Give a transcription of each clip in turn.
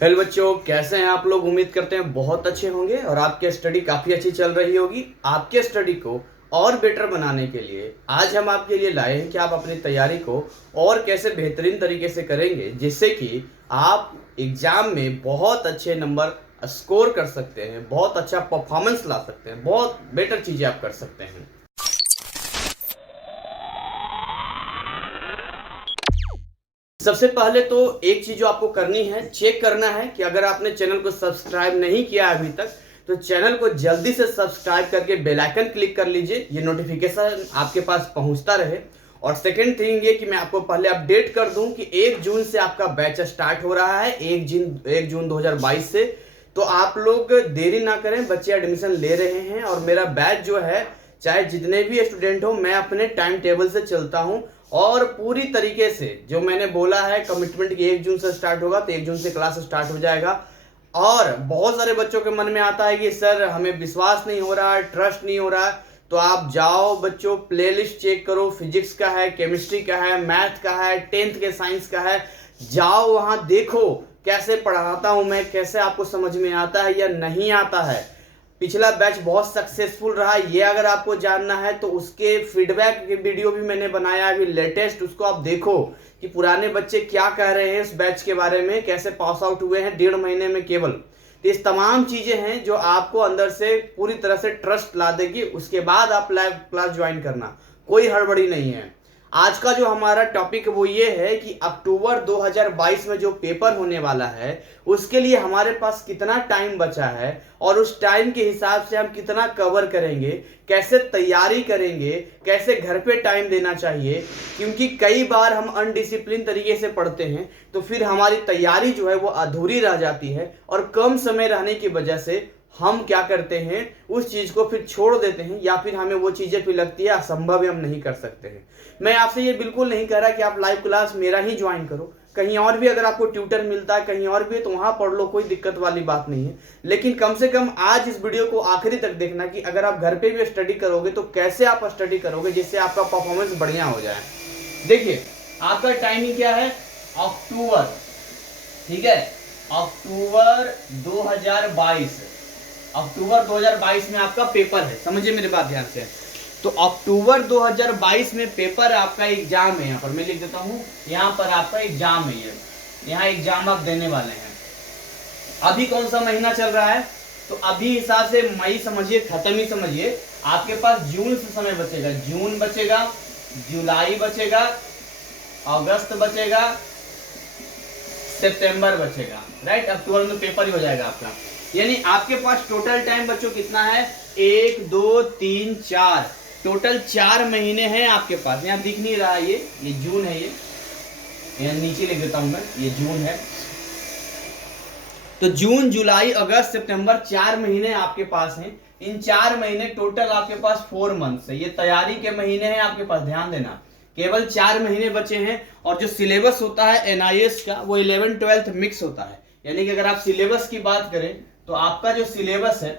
Hello बच्चों, कैसे हैं आप लोग। उम्मीद करते हैं बहुत अच्छे होंगे और आपकी स्टडी काफ़ी अच्छी चल रही होगी। आपके स्टडी को और बेटर बनाने के लिए आज हम आपके लिए लाए हैं कि आप अपनी तैयारी को और कैसे बेहतरीन तरीके से करेंगे, जिससे कि आप एग्ज़ाम में बहुत अच्छे नंबर स्कोर कर सकते हैं, बहुत अच्छा परफॉर्मेंस ला सकते हैं, बहुत बेटर चीज़ें आप कर सकते हैं। सबसे पहले तो एक चीज जो आपको करनी है, चेक करना है कि अगर आपने चैनल को सब्सक्राइब नहीं किया अभी तक तो चैनल को जल्दी से सब्सक्राइब करके बेल आइकन क्लिक कर लीजिए, ये नोटिफिकेशन आपके पास पहुंचता रहे। और सेकंड थिंग ये कि मैं आपको पहले अपडेट कर दूं कि 1 जून से आपका बैच स्टार्ट हो रहा है, 1 जून 2022 से। तो आप लोग देरी ना करें, बच्चे एडमिशन ले रहे हैं और मेरा बैच जो है, चाहे जितने भी स्टूडेंट हो, मैं अपने टाइम टेबल से चलता हूं और पूरी तरीके से जो मैंने बोला है कमिटमेंट कि 1 जून से स्टार्ट होगा तो 1 जून से क्लास स्टार्ट हो जाएगा। और बहुत सारे बच्चों के मन में आता है कि सर हमें विश्वास नहीं हो रहा है, ट्रस्ट नहीं हो रहा है। तो आप जाओ बच्चों, प्लेलिस्ट चेक करो, फिजिक्स का है, केमिस्ट्री का है, मैथ का है, 10th के साइंस का है। जाओ वहां देखो कैसे पढ़ाता हूं मैं, कैसे आपको समझ में आता है या नहीं आता है। पिछला बैच बहुत सक्सेसफुल रहा, ये अगर आपको जानना है तो उसके फीडबैक के वीडियो भी मैंने बनाया अभी लेटेस्ट, उसको आप देखो कि पुराने बच्चे क्या कह रहे हैं इस बैच के बारे में, कैसे पास आउट हुए हैं 1.5 महीने में केवल। तो इस तमाम चीजें हैं जो आपको अंदर से पूरी तरह से ट्रस्ट ला देगी। उसके बाद आप लाइव क्लास ज्वाइन करना, कोई हड़बड़ी नहीं है। आज का जो हमारा टॉपिक वो ये है कि अक्टूबर 2022 में जो पेपर होने वाला है उसके लिए हमारे पास कितना टाइम बचा है और उस टाइम के हिसाब से हम कितना कवर करेंगे, कैसे तैयारी करेंगे, कैसे घर पे टाइम देना चाहिए। क्योंकि कई बार हम अनडिसिप्लिन तरीके से पढ़ते हैं तो फिर हमारी तैयारी जो है वो अधूरी रह जाती है और कम समय रहने की वजह से हम क्या करते हैं, उस चीज को फिर छोड़ देते हैं या फिर हमें वो चीजें फिर लगती है असंभव है, हम नहीं कर सकते हैं। मैं आपसे ये बिल्कुल नहीं कह रहा कि आप लाइव क्लास मेरा ही ज्वाइन करो, कहीं और भी अगर आपको ट्यूटर मिलता है कहीं और भी तो वहां पढ़ लो, कोई दिक्कत वाली बात नहीं है। लेकिन कम से कम आज इस वीडियो को आखिरी तक देखना कि अगर आप घर पे भी स्टडी करोगे तो कैसे आप स्टडी करोगे जिससे आपका परफॉर्मेंस बढ़िया हो जाए। देखिए आपका टाइमिंग क्या है, अक्टूबर, ठीक है, अक्टूबर 2022, अक्टूबर 2022 में आपका पेपर है, समझिए मेरी बात ध्यान से। तो अक्टूबर 2022 में पेपर आपका एग्जाम है, यहाँ पर मैं लिख देता हूँ, यहाँ पर आपका एग्जाम है, ये यहाँ एग्जाम आप देने वाले हैं। अभी कौन सा महीना चल रहा है, तो अभी हिसाब से मई समझिए, खत्म ही समझिए। आपके पास जून से समय बचेगा, जून बचेगा, जुलाई बचेगा, अगस्त बचेगा, सितंबर बचेगा, राइट। अक्टूबर में पेपर ही हो जाएगा आपका। यानी आपके पास टोटल टाइम बच्चों कितना है, 1 2 3 4, टोटल 4 महीने हैं आपके पास। यहाँ दिख नहीं रहा, ये जून है, ये यहाँ नीचे लिख देता हूं मैं, ये जून है। तो जून जुलाई अगस्त सितंबर 4 महीने आपके पास हैं। इन 4 महीने टोटल आपके पास 4 मंथ्स है, ये तैयारी के महीने हैं आपके पास, ध्यान देना। केवल 4 महीने बचे हैं और जो सिलेबस होता है NIS का वो 11th 12th मिक्स होता है। यानी कि अगर आप सिलेबस की बात करें तो आपका जो सिलेबस है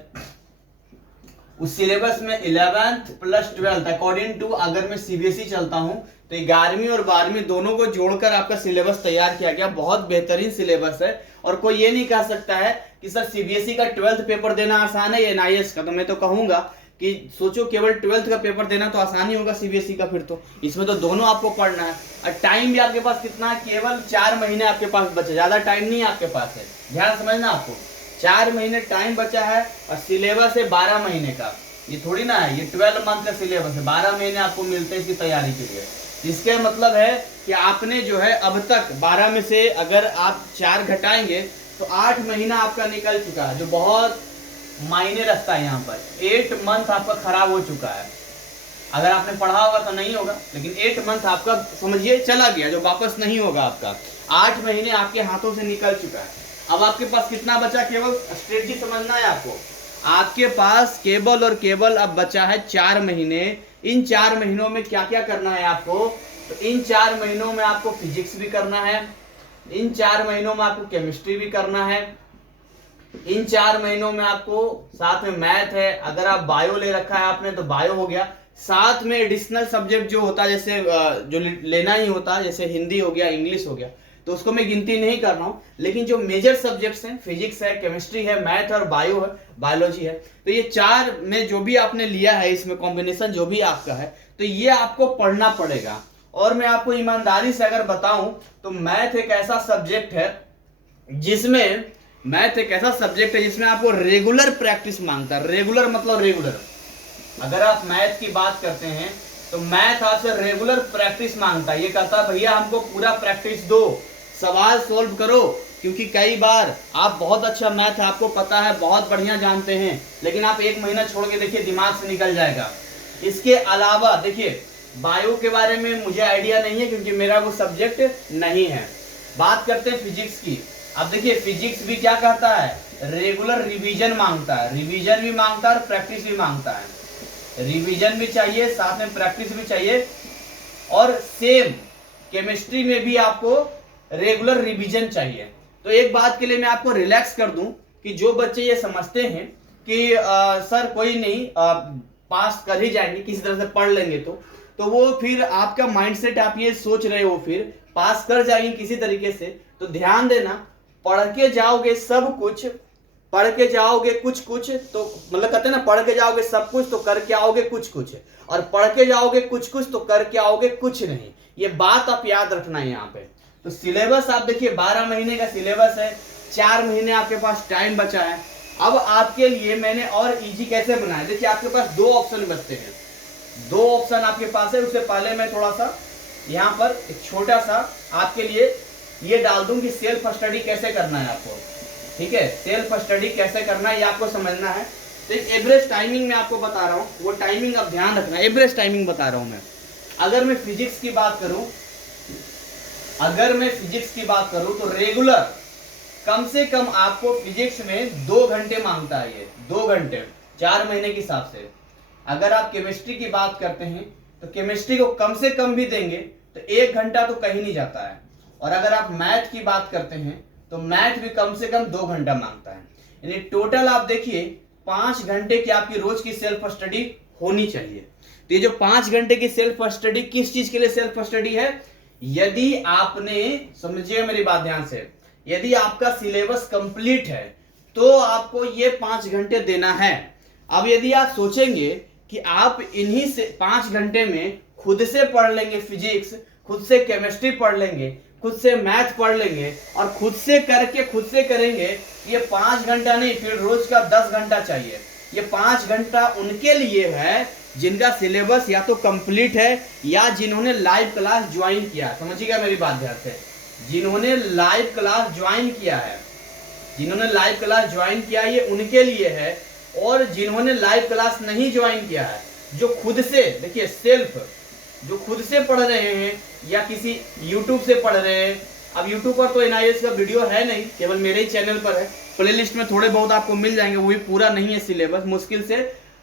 उस सिलेबस में 11th plus 12th according to, अगर मैं CBSE चलता हूं तो 11वीं और 12वीं दोनों को जोड़कर आपका सिलेबस तैयार किया गया। बहुत बेहतरीन सिलेबस है और कोई ये नहीं कह सकता है कि सर CBSE का 12th पेपर देना आसान है या NIS का। तो मैं तो कहूंगा कि सोचो केवल 12th का पेपर देना तो आसानी होगा CBSE का, फिर तो इसमें तो दोनों आपको पढ़ना है। और टाइम भी आपके पास कितना है, केवल 4 महीने आपके पास बचे, ज्यादा टाइम नहीं आपके पास है, ध्यान समझना आपको। 4 महीने टाइम बचा है और सिलेबस है 12 महीने का, ये थोड़ी ना है, ये 12 मंथ का सिलेबस है, 12 महीने आपको मिलते हैं इसकी तैयारी के लिए। इसके मतलब है कि आपने जो है अब तक 12 में से अगर आप 4 घटाएंगे तो 8 महीना आपका निकल चुका है, जो बहुत मायने रखता है। यहाँ पर 8 मंथ आपका खराब हो चुका है। अगर आपने पढ़ा होगा तो नहीं होगा, लेकिन 8 मंथ आपका समझिए चला गया, जो वापस नहीं होगा आपका। 8 महीने आपके हाथों से निकल चुका है। अब आपके पास कितना बचा, केवल स्ट्रेटजी समझना है आपको। आपके पास केवल और केवल अब बचा है 4 महीने। इन 4 महीनों में क्या क्या करना है आपको, तो इन 4 महीनों में आपको फिजिक्स भी करना है, इन 4 महीनों में आपको केमिस्ट्री भी करना है, इन 4 महीनों में आपको साथ में मैथ है, अगर आप बायो ले रखा है आपने तो बायो हो गया, साथ में एडिशनल सब्जेक्ट जो होता है जैसे जो लेना ही होता है, जैसे हिंदी हो गया, इंग्लिश हो गया, तो उसको मैं गिनती नहीं कर रहा हूँ। लेकिन जो मेजर सब्जेक्ट्स हैं, फिजिक्स है, केमिस्ट्री है, मैथ और बायो है, बायोलॉजी है, तो ये 4 में जो भी आपने लिया है, इसमें कॉम्बिनेशन जो भी आपका है, तो ये आपको पढ़ना पड़ेगा। और मैं आपको ईमानदारी से अगर बताऊं तो मैथ एक ऐसा सब्जेक्ट है जिसमें आपको रेगुलर प्रैक्टिस मांगता है। रेगुलर मतलब रेगुलर, अगर आप मैथ की बात करते हैं तो मैथ आपसे रेगुलर प्रैक्टिस मांगता है। ये कहता है भैया हमको पूरा प्रैक्टिस दो, सवाल सोल्व करो, क्योंकि कई बार आप बहुत अच्छा मैथ है, आपको पता है, बहुत बढ़िया जानते हैं, लेकिन आप 1 महीना छोड़ के देखिए दिमाग से निकल जाएगा। इसके अलावा देखिए बायो के बारे में मुझे आइडिया नहीं है क्योंकि मेरा वो सब्जेक्ट नहीं है। बात करते हैं फिजिक्स की। अब देखिए फिजिक्स भी क्या कहता है, रेगुलर रिवीजन मांगता है। रिवीजन भी मांगता है और प्रैक्टिस भी मांगता है। रिवीजन भी चाहिए, साथ में प्रैक्टिस भी चाहिए। और सेम केमिस्ट्री में भी आपको रेगुलर रिवीजन चाहिए। तो एक बात के लिए मैं आपको रिलैक्स कर दूं कि जो बच्चे ये समझते हैं कि सर कोई नहीं, पास कर ही जाएंगे, किसी तरह से पढ़ लेंगे, तो वो फिर आपका माइंडसेट, आप ये सोच रहे हो फिर पास कर जाएंगे किसी तरीके से, तो ध्यान देना, पढ़ के जाओगे सब कुछ, पढ़ के जाओगे कुछ कुछ, तो मतलब कहते हैं ना, पढ़ के जाओगे सब कुछ तो करके आओगे कुछ कुछ, और पढ़ के जाओगे कुछ कुछ तो करके आओगे कुछ नहीं। ये बात आप याद रखना है यहाँ पे। तो सिलेबस आप देखिए 12 महीने का सिलेबस है, 4 महीने आपके पास टाइम बचा है। अब आपके लिए मैंने और इजी कैसे बनाया, देखिए आपके पास 2 ऑप्शन बचते हैं, 2 ऑप्शन आपके पास है। उससे पहले मैं थोड़ा सा यहाँ पर एक छोटा सा आपके लिए ये डाल दूं कि सेल्फ स्टडी कैसे करना है आपको, ठीक है, सेल्फ स्टडी कैसे करना है ये आपको समझना है। तो एक एवरेज टाइमिंग मैं आपको बता रहा हूँ, वो टाइमिंग आप ध्यान रखना, एवरेज टाइमिंग बता रहा हूँ मैं। अगर मैं फिजिक्स की बात करूं तो रेगुलर कम से कम आपको फिजिक्स में 2 घंटे मांगता है, ये 2 घंटे 4 महीने के हिसाब से। अगर आप केमिस्ट्री की बात करते हैं तो केमिस्ट्री को कम से कम भी देंगे तो 1 घंटा तो कहीं नहीं जाता है। और अगर आप मैथ की बात करते हैं तो मैथ भी कम से कम 2 घंटा मांगता है। यानी टोटल आप देखिए 5 घंटे की आपकी रोज की सेल्फ स्टडी होनी चाहिए। तो ये जो 5 घंटे की सेल्फ स्टडी किस चीज के लिए सेल्फ स्टडी है, यदि आपने, समझिए मेरी बात ध्यान से, यदि आपका सिलेबस कंप्लीट है तो आपको ये 5 घंटे देना है। अब यदि आप सोचेंगे कि आप इन्हीं से 5 घंटे में खुद से पढ़ लेंगे फिजिक्स, खुद से केमिस्ट्री पढ़ लेंगे, खुद से मैथ पढ़ लेंगे और खुद से करके खुद से करेंगे, ये 5 घंटा नहीं, फिर रोज का 10 घंटा चाहिए। ये 5 घंटा उनके लिए है जिनका सिलेबस या तो कंप्लीट है या जिन्होंने लाइव क्लास ज्वाइन किया। समझिएगा मेरी बात ध्यान से, जिन्होंने लाइव क्लास ज्वाइन किया है, जिन्होंने लाइव क्लास ज्वाइन किया ये उनके लिए है। और जिन्होंने लाइव क्लास नहीं ज्वाइन किया है, जो खुद से, देखिए सेल्फ, जो खुद से पढ़ रहे हैं या किसी YouTube से पढ़ रहे हैं। अब YouTube पर तो NIS का वीडियो है नहीं, केवल मेरे ही चैनल पर है। प्लेलिस्ट में थोड़े बहुत आपको मिल जाएंगे, वो भी पूरा नहीं है सिलेबस, मुश्किल से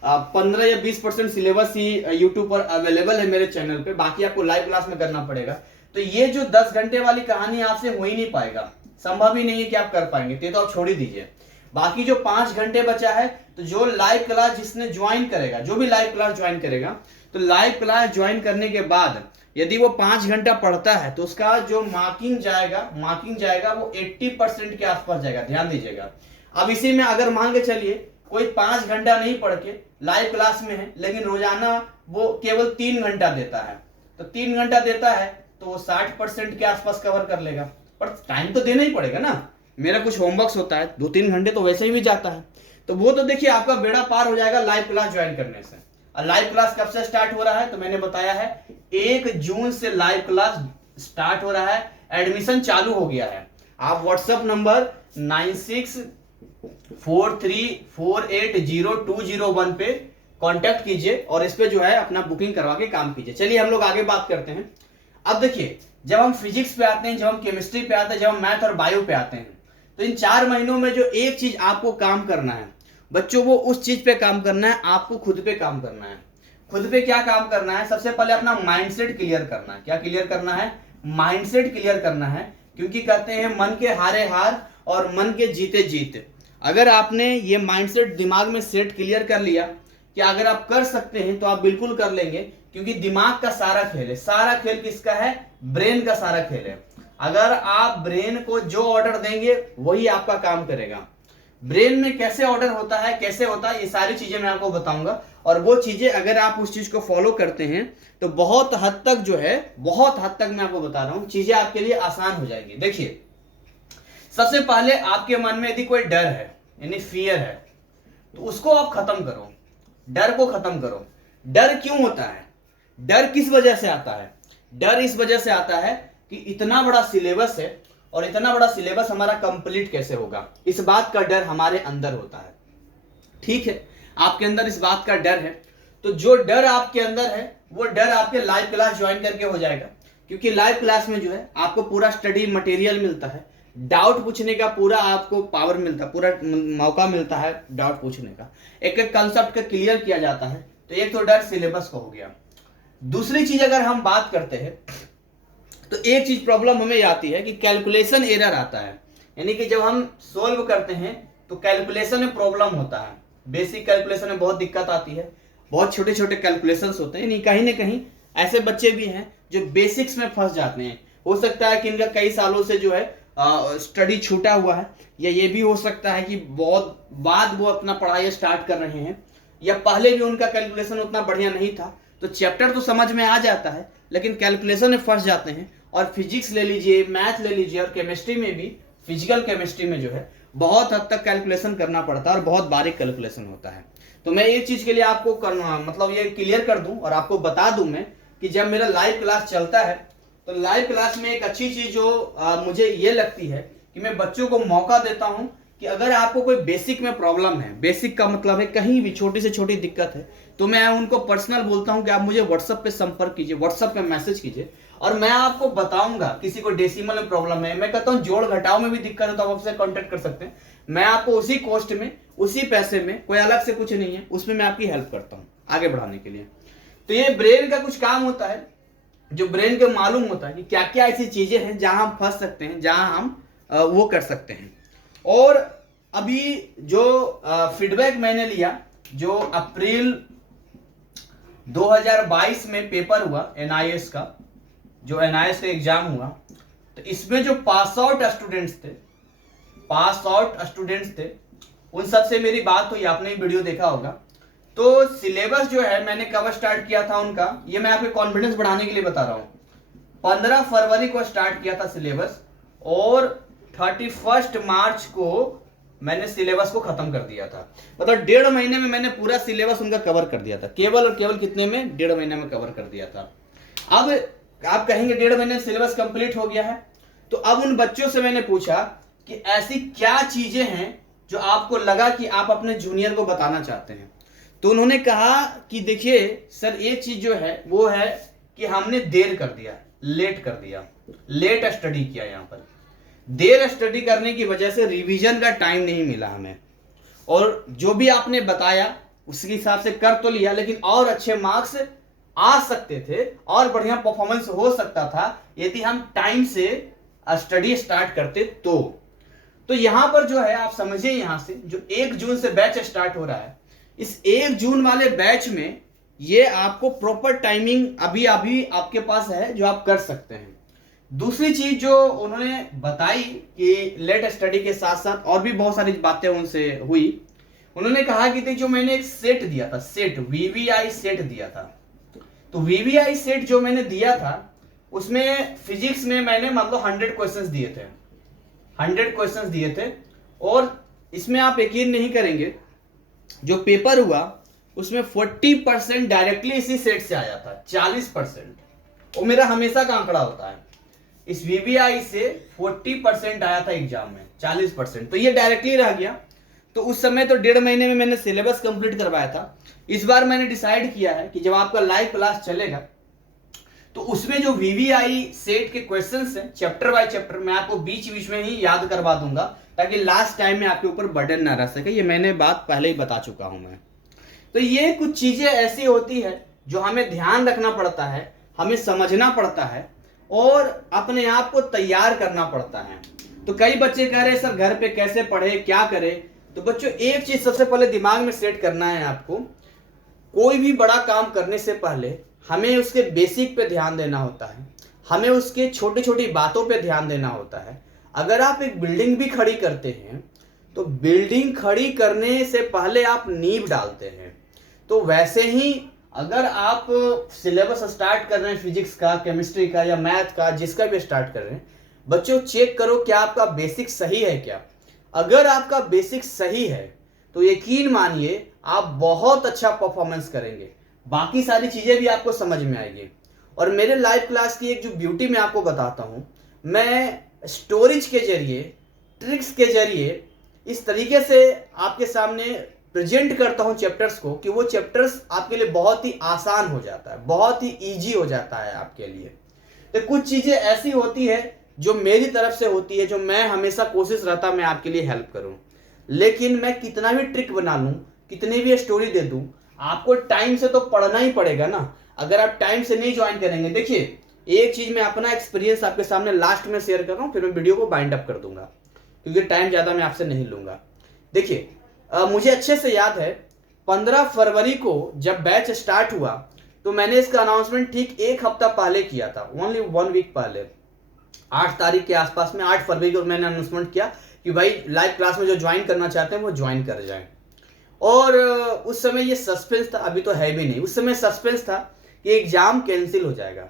15 या 20% सिलेबस ही YouTube पर अवेलेबल है मेरे चैनल पे, बाकी आपको लाइव क्लास में करना पड़ेगा। तो ये जो 10 घंटे वाली कहानी आपसे हो ही नहीं पाएगा, संभव ही नहीं है कि आप कर पाएंगे, तो आप छोड़ ही दीजिए। बाकी जो 5 घंटे बचा है, तो जो लाइव क्लास जिसने ज्वाइन करेगा, जो भी लाइव क्लास ज्वाइन करेगा, तो लाइव क्लास ज्वाइन करने के बाद यदि वो 5 घंटा पढ़ता है तो उसका जो मार्किंग जाएगा वो 80% के आसपास जाएगा, ध्यान दीजिएगा। अब इसी में अगर मान के चलिए कोई 5 घंटा नहीं पढ़ के लाइव क्लास में है, लेकिन रोजाना वो केवल 3 घंटा देता है, तो 3 घंटा देता है तो वो 60% के आसपास कवर कर लेगा। पर टाइम तो देना ही पड़ेगा ना, मेरा कुछ होमवर्क होता है, 2-3 घंटे तो वैसे ही भी जाता है। तो वो तो देखिए आपका बेड़ा पार हो जाएगा लाइव क्लास ज्वाइन करने से। और लाइव क्लास कब से स्टार्ट हो रहा है, तो मैंने बताया है 1 जून से लाइव क्लास स्टार्ट हो रहा है, एडमिशन चालू हो गया है। आप व्हाट्सएप नंबर 9643480201 पे कांटेक्ट कीजिए और इस पे जो है अपना बुकिंग करवा के काम कीजिए। चलिए हम लोग आगे बात करते हैं। अब देखिए जब हम फिजिक्स पे आते हैं, जब हम केमिस्ट्री पे आते हैं, जब हम मैथ और बायो पे आते हैं, तो इन 4 महीनों में जो एक चीज आपको काम करना है बच्चों, वो उस चीज पे काम करना है, आपको खुद पे काम करना है। खुद पे क्या काम करना है, सबसे पहले अपना माइंडसेट क्लियर करना है। क्या क्लियर करना है, माइंडसेट क्लियर करना है, क्योंकि कहते हैं मन के हारे हार और मन के जीते जीत। अगर आपने ये माइंडसेट दिमाग में सेट क्लियर कर लिया कि अगर आप कर सकते हैं तो आप बिल्कुल कर लेंगे, क्योंकि दिमाग का सारा खेल है। सारा खेल किसका है, ब्रेन का सारा खेल है। अगर आप ब्रेन को जो ऑर्डर देंगे वही आपका काम करेगा। ब्रेन में कैसे ऑर्डर होता है, कैसे होता है, ये सारी चीजें मैं आपको बताऊंगा। और वो चीजें अगर आप उस चीज को फॉलो करते हैं तो बहुत हद तक जो है, बहुत हद तक मैं आपको बता रहा हूं, चीजें आपके लिए आसान हो जाएंगी। देखिए, सबसे पहले आपके मन में यदि कोई डर है, यानी फियर है, तो उसको आप खत्म करो, डर को खत्म करो। डर क्यों होता है? डर किस वजह से आता है? डर इस वजह से आता है कि इतना बड़ा सिलेबस है और इतना बड़ा सिलेबस हमारा कंप्लीट कैसे होगा, इस बात का डर हमारे अंदर होता है। ठीक है, आपके अंदर इस बात का डर है, तो जो डर आपके अंदर है वो डर आपके लाइव क्लास ज्वाइन करके हो जाएगा। क्योंकि लाइव क्लास में जो है आपको पूरा स्टडी मटेरियल मिलता है, डाउट पूछने का पूरा आपको पावर मिलता है, पूरा मौका मिलता है डाउट पूछने का, एक एक कंसेप्ट का क्लियर किया जाता है। तो एक तो डर सिलेबस का हो गया। दूसरी चीज अगर हम बात करते हैं तो एक चीज प्रॉब्लम हमें आती है कि कैलकुलेशन एरर आता है, यानी कि जब हम सोल्व करते हैं तो कैलकुलेशन में प्रॉब्लम होता है। बेसिक कैलकुलेशन में बहुत दिक्कत आती है, बहुत छोटे छोटे कैलकुलेशंस होते हैं, कहीं ना कहीं ऐसे बच्चे भी हैं जो बेसिक्स में फंस जाते हैं। हो सकता है कि इनका कई सालों से जो है स्टडी छूटा हुआ है, या ये भी हो सकता है कि बहुत बाद वो अपना पढ़ाई स्टार्ट कर रहे हैं, या पहले भी उनका कैलकुलेशन उतना बढ़िया नहीं था। तो चैप्टर तो समझ में आ जाता है लेकिन कैलकुलेशन में फंस जाते हैं। और फिजिक्स ले लीजिए, मैथ ले लीजिए, और केमिस्ट्री में भी, फिजिकल केमिस्ट्री में जो है बहुत हद तक कैलकुलेशन करना पड़ता है और बहुत बारीक कैलकुलेशन होता है। तो मैं एक चीज के लिए आपको करना, मतलब ये क्लियर कर दूं और आपको बता दूं मैं कि जब मेरा लाइव क्लास चलता है तो लाइव क्लास में एक अच्छी चीज जो मुझे ये लगती है कि मैं बच्चों को मौका देता हूं कि अगर आपको कोई बेसिक में प्रॉब्लम है, बेसिक का मतलब है कहीं भी छोटी से छोटी दिक्कत है, तो मैं उनको पर्सनल बोलता हूं कि आप मुझे व्हाट्सएप पे संपर्क कीजिए, व्हाट्सएप पे मैसेज कीजिए, और मैं आपको बताऊंगा। किसी को डेसिमल में प्रॉब्लम है, मैं कहता हूं जोड़ घटाव में भी दिक्कत है तो आप आपसे कॉन्टेक्ट कर सकते हैं। मैं आपको उसी कॉस्ट में, उसी पैसे में, कोई अलग से कुछ नहीं है, उसमें मैं आपकी हेल्प करता हूँ आगे बढ़ाने के लिए। तो ये ब्रेन का कुछ काम होता है जो ब्रेन को मालूम होता है कि क्या क्या ऐसी चीजें हैं जहां हम फंस सकते हैं, जहां हम वो कर सकते हैं। और अभी जो फीडबैक मैंने लिया, जो अप्रैल 2022 में पेपर हुआ एनआईएस का, जो एनआईएस का एग्जाम हुआ, तो इसमें जो पास आउट स्टूडेंट्स थे उन सब से मेरी बात हुई, आपने वीडियो देखा होगा। तो सिलेबस जो है मैंने कब स्टार्ट किया था उनका, ये मैं आपके कॉन्फिडेंस बढ़ाने के लिए बता रहा हूँ। 15 फरवरी को स्टार्ट किया था सिलेबस, और 31 मार्च को मैंने सिलेबस को खत्म कर दिया था। मतलब 1.5 महीने में मैंने पूरा सिलेबस उनका कवर कर दिया था, केवल और केवल कितने में, 1.5 महीने में कवर कर दिया था। अब आप कहेंगे 1.5 महीने में सिलेबस कंप्लीट हो गया है, तो अब उन बच्चों से मैंने पूछा कि ऐसी क्या चीजें हैं जो आपको लगा कि आप अपने जूनियर को बताना चाहते हैं। तो उन्होंने कहा कि देखिए सर, एक चीज जो है वो है कि हमने देर कर दिया, लेट कर दिया, लेट स्टडी किया। यहाँ पर देर स्टडी करने की वजह से रिवीजन का टाइम नहीं मिला हमें, और जो भी आपने बताया उसके हिसाब से कर तो लिया, लेकिन और अच्छे मार्क्स आ सकते थे और बढ़िया परफॉर्मेंस हो सकता था यदि हम टाइम से स्टडी स्टार्ट करते। तो यहां पर जो है आप समझिए, यहां से जो 1 जून से बैच स्टार्ट हो रहा है, इस 1 जून वाले बैच में ये आपको प्रॉपर टाइमिंग अभी आपके पास है जो आप कर सकते हैं। दूसरी चीज जो उन्होंने बताई कि लेट स्टडी के साथ साथ और भी बहुत सारी बातें उनसे हुई। उन्होंने कहा कि जो मैंने एक सेट दिया था, सेट वीवीआई सेट दिया था, तो वीवीआई सेट जो मैंने दिया था उसमें फिजिक्स में मैंने मतलब 100 क्वेश्चंस दिए थे, 100 क्वेश्चंस दिए थे। और इसमें आप यकीन नहीं करेंगे, जो पेपर हुआ उसमें 40% डायरेक्टली इसी सेट से आया था, 40%। वो मेरा हमेशा का आंकड़ा होता है, इस वीवीआई से 40% आया था एग्जाम में, 40%, तो ये डायरेक्टली रह गया। तो उस समय तो 1.5 महीने में मैंने सिलेबस कंप्लीट करवाया था। इस बार मैंने डिसाइड किया है कि जब आपका लाइव क्लास चलेगा तो उसमें जो वीवीआई सेट के क्वेश्चंस हैं चैप्टर बाय चैप्टर, मैं आपको बीच बीच में ही याद करवा दूंगा ताकि लास्ट टाइम में आपके ऊपर बर्डन ना रह सके। ये मैंने बात पहले ही बता चुका हूं मैं। तो ये कुछ चीजें ऐसी होती है जो हमें ध्यान रखना पड़ता है, हमें समझना पड़ता है और अपने आप को तैयार करना पड़ता है। तो कई बच्चे कह रहे सर घर पे कैसे पढ़े, क्या करे। तो बच्चों एक चीज सबसे पहले दिमाग में सेट करना है आपको, कोई भी बड़ा काम करने से पहले हमें उसके बेसिक पे ध्यान देना होता है, हमें उसके छोटी छोटी बातों पे ध्यान देना होता है। अगर आप एक बिल्डिंग भी खड़ी करते हैं तो बिल्डिंग खड़ी करने से पहले आप नींव डालते हैं। तो वैसे ही अगर आप सिलेबस स्टार्ट कर रहे हैं फिजिक्स का, केमिस्ट्री का या मैथ का, जिसका भी स्टार्ट कर रहे हैं, बच्चों चेक करो क्या आपका बेसिक सही है क्या। अगर आपका बेसिक सही है तो यकीन मानिए आप बहुत अच्छा परफॉर्मेंस करेंगे, बाकी सारी चीजें भी आपको समझ में आएगी। और मेरे लाइव क्लास की एक जो ब्यूटी मैं आपको बताता हूं, मैं स्टोरीज के जरिए, ट्रिक्स के जरिए इस तरीके से आपके सामने प्रेजेंट करता हूं चैप्टर्स को कि वो चैप्टर्स आपके लिए बहुत ही आसान हो जाता है, बहुत ही इजी हो जाता है आपके लिए। तो कुछ चीजें ऐसी होती है जो मेरी तरफ से होती है, जो मैं हमेशा कोशिश रहता मैं आपके लिए हेल्प करूं। लेकिन मैं कितना भी ट्रिक बना लूं, कितनी भी स्टोरी दे दूं, आपको टाइम से तो पढ़ना ही पड़ेगा ना। अगर आप टाइम से नहीं ज्वाइन करेंगे, देखिए एक चीज मैं अपना एक्सपीरियंस आपके सामने लास्ट में शेयर कर रहा हूं, फिर मैं वीडियो को बाइंड अप कर दूंगा क्योंकि टाइम ज्यादा मैं आपसे नहीं लूंगा। देखिए मुझे अच्छे से याद है 15 फरवरी को जब बैच स्टार्ट हुआ तो मैंने इसका अनाउंसमेंट ठीक एक हफ्ता पहले किया था, ओनली 1 वीक पहले। 8 तारीख के आसपास में, 8 फरवरी को मैंने अनाउंसमेंट किया कि भाई लाइव क्लास में जो ज्वाइन करना चाहते हैं वो ज्वाइन कर जाएं। और उस समय ये सस्पेंस था, अभी तो है भी नहीं, उस समय सस्पेंस था कि एग्जाम कैंसिल हो जाएगा।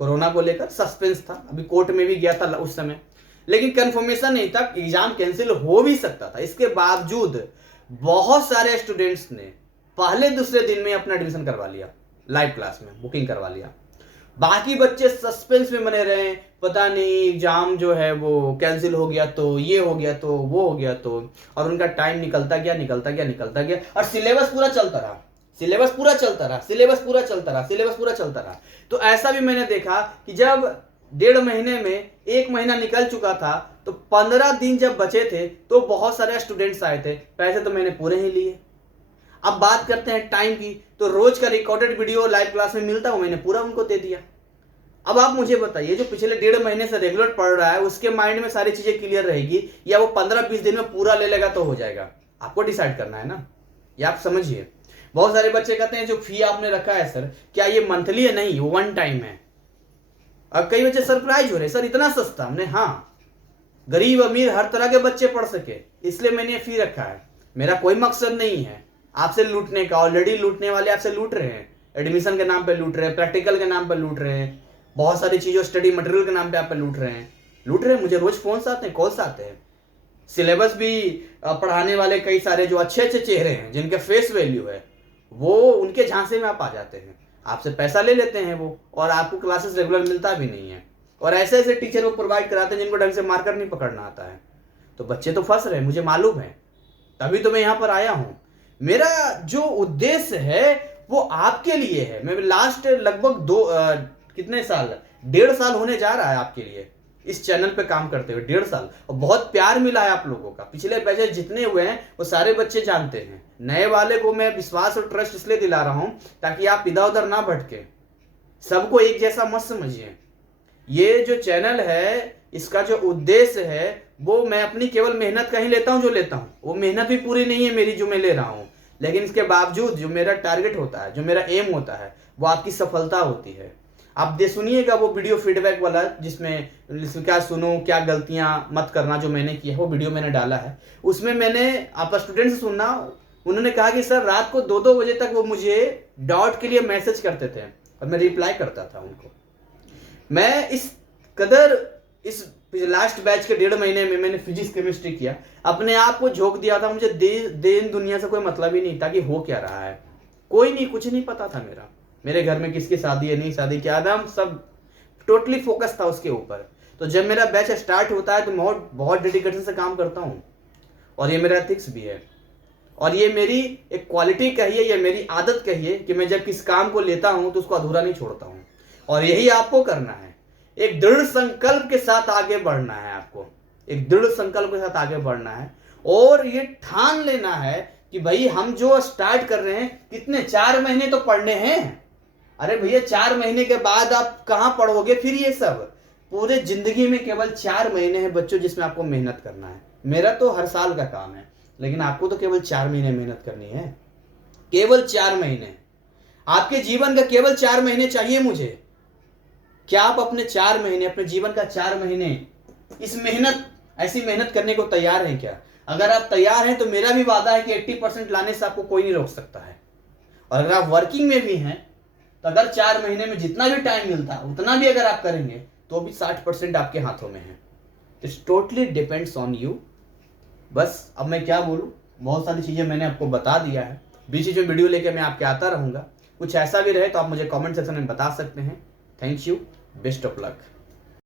कोरोना को लेकर सस्पेंस था, अभी कोर्ट में भी गया था उस समय, लेकिन कंफर्मेशन नहीं था, एग्जाम कैंसिल हो भी सकता था। इसके बावजूद बहुत सारे स्टूडेंट्स ने पहले दूसरे दिन में अपना एडमिशन करवा लिया, लाइव क्लास में बुकिंग करवा लिया। बाकी बच्चे सस्पेंस में बने रहे, पता नहीं एग्जाम जो है वो कैंसिल हो गया तो ये हो गया तो वो हो गया तो, और उनका टाइम निकलता गया निकलता गया निकलता गया, और सिलेबस पूरा चलता रहा, सिलेबस पूरा चलता रहा, सिलेबस पूरा चलता रहा, सिलेबस पूरा चलता रहा। तो ऐसा भी मैंने देखा कि जब 1.5 महीने में 1 महीना निकल चुका था तो 15 दिन जब बचे थे तो बहुत सारे स्टूडेंट्स आए थे, पैसे तो मैंने पूरे ही लिए। अब बात करते हैं टाइम की, तो रोज का रिकॉर्डेड वीडियो लाइव क्लास में मिलता है, मैंने पूरा उनको दे दिया। अब आप मुझे बताइए, जो पिछले 1.5 महीने से रेगुलर पढ़ रहा है उसके माइंड में सारी चीजें क्लियर रहेगी या वो 15-20 दिन में पूरा ले लेगा तो हो जाएगा? आपको डिसाइड करना है ना, ये आप समझिए। बहुत सारे बच्चे कहते हैं जो फी आपने रखा है सर, क्या ये मंथली है? नहीं, वो 1 टाइम है। अब कई बच्चे सरप्राइज हो रहे, सर इतना सस्ता? हमने हाँ, गरीब अमीर हर तरह के बच्चे पढ़ सके इसलिए मैंने फी रखा है। मेरा कोई मकसद नहीं है आपसे लूटने का, ऑलरेडी लूटने वाले आपसे लूट रहे हैं, एडमिशन के नाम पे लूट रहे हैं, प्रैक्टिकल के नाम पे लूट रहे हैं, बहुत सारी चीजों स्टडी मटेरियल के नाम पे आप पे लूट रहे हैं। मुझे रोज फोन आते हैं, कॉल्स आते हैं। सिलेबस भी पढ़ाने वाले कई सारे जो अच्छे अच्छे चेहरे हैं जिनके फेस वैल्यू है, वो उनके झांसे में आप आ जाते हैं, आपसे पैसा ले लेते हैं वो, और आपको क्लासेस रेगुलर मिलता भी नहीं है। और ऐसे ऐसे टीचर वो प्रोवाइड कराते हैं जिनको ढंग से मार्कर नहीं पकड़ना आता है। तो बच्चे तो फंस रहे हैं, मुझे मालूम है, तभी तो मैं यहाँ पर आया हूँ। मेरा जो उद्देश्य है वो आपके लिए है। मैं लास्ट लगभग कितने साल, 1.5 साल होने जा रहा है आपके लिए इस चैनल पे काम करते हुए, 1.5 साल, और बहुत प्यार मिला है आप लोगों का। पिछले बैचेस जितने हुए हैं वो सारे बच्चे जानते हैं। नए वाले को मैं विश्वास और ट्रस्ट इसलिए दिला रहा हूं ताकि आप इधर उधर ना भटके, सबको एक जैसा मत समझिए। ये जो चैनल है इसका जो उद्देश्य है वो मैं अपनी केवल मेहनत का ही लेता हूं, जो लेता हूं वो मेहनत भी पूरी नहीं है मेरी जो मैं ले रहा हूं, लेकिन इसके बावजूद जो मेरा टारगेट होता है, जो मेरा एम होता है, वो आपकी सफलता होती है। आप दे सुनिएगा वो वीडियो फीडबैक वाला, जिसमें क्या सुनो क्या गलतियां मत करना, जो मैंने किया वो वीडियो मैंने डाला है। उसमें मैंने आप स्टूडेंट से सुनना, उन्होंने कहा कि सर रात को 2-2 बजे तक वो मुझे डाउट के लिए मैसेज करते थे और मैं रिप्लाई करता था उनको। मैं इस कदर इस लास्ट बैच के 1.5 महीने में मैंने फिजिक्स केमिस्ट्री किया, अपने आप को झोंक दिया था। मुझे देन दुनिया से कोई मतलब ही नहीं था कि हो क्या रहा है, कोई नहीं, कुछ नहीं पता था मेरे घर में किसकी शादी है नहीं शादी, क्या नाम, सब टोटली फोकस था उसके ऊपर। तो जब मेरा बैच स्टार्ट होता है तो मैं बहुत डेडिकेशन से काम करता हूँ, और ये मेरा एथिक्स भी है, और ये मेरी एक क्वालिटी कहिए, ये मेरी आदत कहिए कि मैं जब किस काम को लेता हूँ तो उसको अधूरा नहीं छोड़ता हूँ। और यही आपको करना है, एक दृढ़ संकल्प के साथ आगे बढ़ना है। आपको एक दृढ़ संकल्प के साथ आगे बढ़ना है और ये ठान लेना है कि भाई हम जो स्टार्ट कर रहे हैं, कितने 4 महीने तो पढ़ने हैं। अरे भैया 4 महीने के बाद आप कहां पढ़ोगे फिर ये सब? पूरे जिंदगी में केवल 4 महीने हैं बच्चों जिसमें आपको मेहनत करना है। मेरा तो हर साल का काम है, लेकिन आपको तो केवल 4 महीने मेहनत करनी है, केवल 4 महीने। आपके जीवन का केवल 4 महीने चाहिए मुझे। क्या आप अपने 4 महीने, अपने जीवन का 4 महीने इस ऐसी मेहनत करने को तैयार हैं क्या? अगर आप तैयार हैं तो मेरा भी वादा है कि 80% लाने से आपको कोई नहीं रोक सकता है। और अगर आप वर्किंग में भी हैं तो अगर 4 महीने में जितना भी टाइम मिलता है उतना भी अगर आप करेंगे तो भी 60% आपके हाथों में है। It's totally depends on you. बस अब मैं क्या बोलूँ, बहुत सारी चीज़ें मैंने आपको बता दिया है। बीच बीच में वीडियो लेकर मैं आपके आता रहूँगा। कुछ ऐसा भी रहे तो आप मुझे कमेंट सेक्शन में बता सकते हैं। Thank you, best of luck.